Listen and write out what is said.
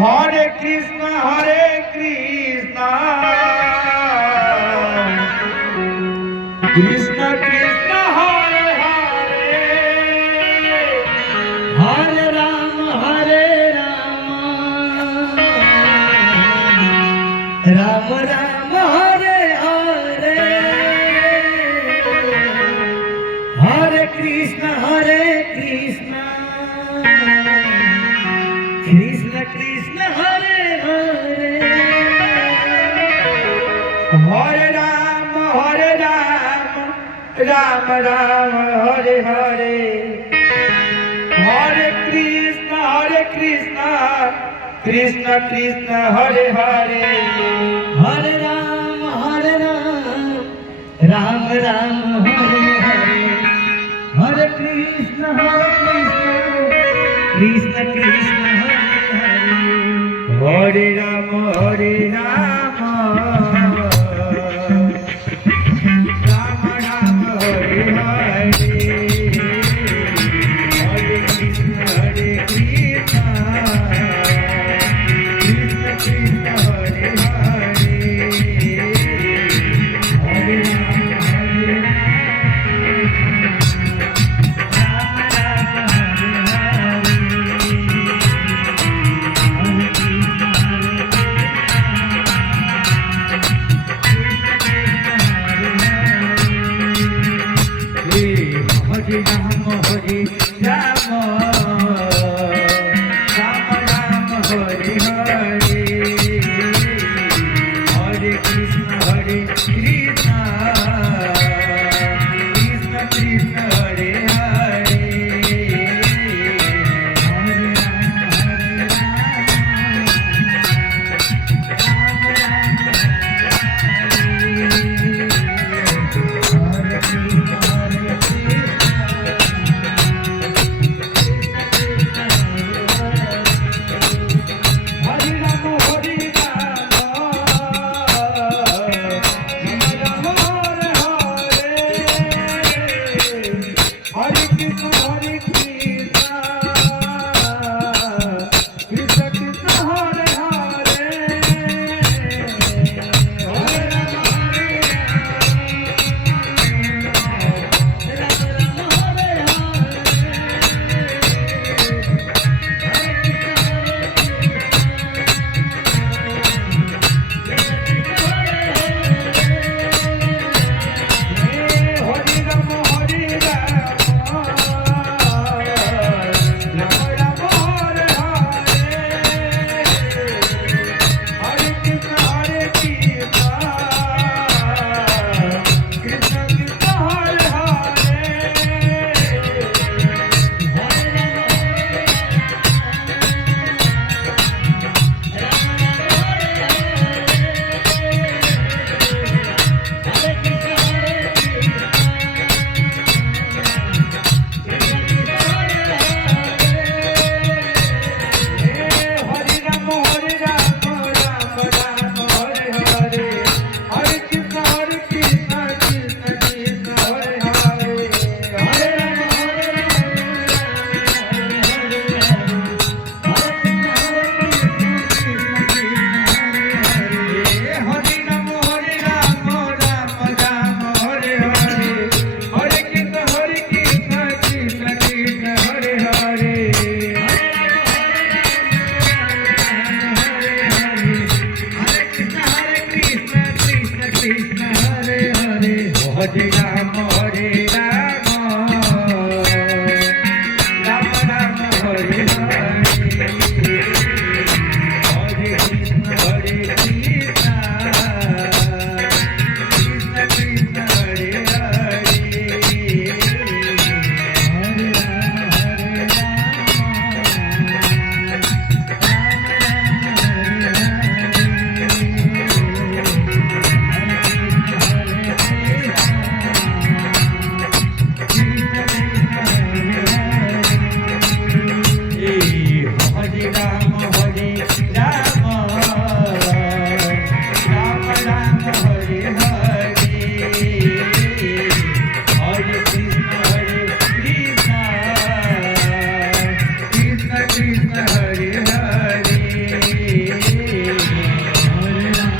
Hare Krishna, Hare Krishna, Krishna Krishna, Hare Hare, Hare Rama, Hare Rama, Rama Rama, Hare Hare, Hare Krishna, Hare Krishna, Krishna Krishna, Hare Hare, Hare Rama, Hare Rama, Rama Rama, Hare Hare, Hare Krishna, Krishna Krishna, Hare Hare. Hare Rama, Hare Rama, Rama Rama, Hare Hare, Hare Krishna, Krishna Krishna, Hare Hare. Hare Rama, Hare Rama,